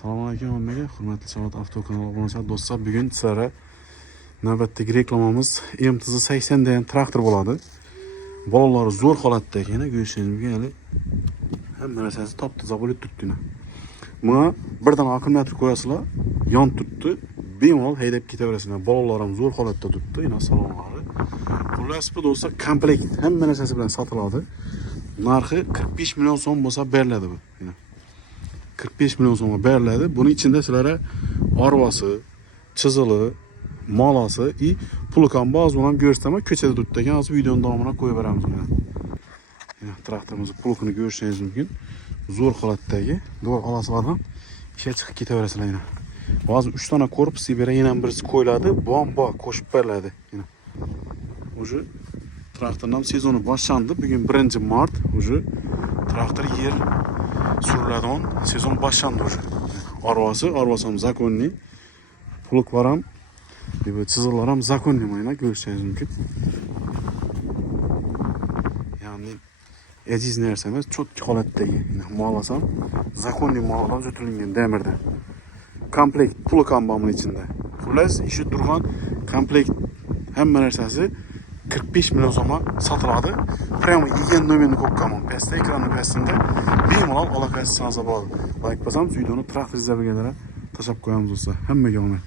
Assalomu alaykum hammaga, hurmatli Savat Avto kanali obunachilar, do'stlar. Bugun sizlarga navbatdagi reklamamiz MTZ 80 degan traktor bo'ladi. Bolalari zo'r holatda ekan, ko'rishingiz mumkin. Hali hamma narsasi top-toza bo'lib turibdi. Buni birdan akkumulyator qo'yasizlar, yon turibdi. Bemalol haydab ketaverasizlar. Bolalar ham zo'r holatda turibdi. Yana salonlari. Xullas bu do'stlar komplekt, hamma narsasi bilan sotiladi. Narxi 45 million so'm bo'lsa beriladi bu. 45 milyon so'mga beriladi. Buning ichida sizlarga arvasi, chizig'i, molasi va puli ham ba'zini ham ko'rsataman. Ko'chada turibdi ekan. Hozir videoning davomini qo'yib beramiz mana. Traktorimiz pulkini ko'rishingiz mumkin. Zo'r holatdagi. Duvar olasizlardan ishga chiqib ketaverasizlar yana. Ba'zi 3 dona korpus beradi, yana birisi qo'yiladi, bomba qo'shib beriladi. Уже traktorning sezoni boshlandi. Bugun 1-mart. Уже traktor yer suriladigan sezon boshlandi уже. Arvasi ham zakonniy. Pulklar ham, chizig'lar ham zakonniy mana ko'rishingiz mumkin. Ya'ni ajiz narsa emas, cho'tki holatdagi. Molasi ham zakonniy moldan o'tirilgan damirdan. Komplekt pulk ham bor buning ichida. Xullas, ishi turgan komplekt hamma narsasi 45 milyon so'mga sotiladi. Prямо yegan nomerni qo'yganman. Pastda ekranning pastida bemalol aloqasiz bo'ladi. Like bosamiz, videoni traktor izlaganlar tashlab qo'yamiz do'stlar. Hammaga omad.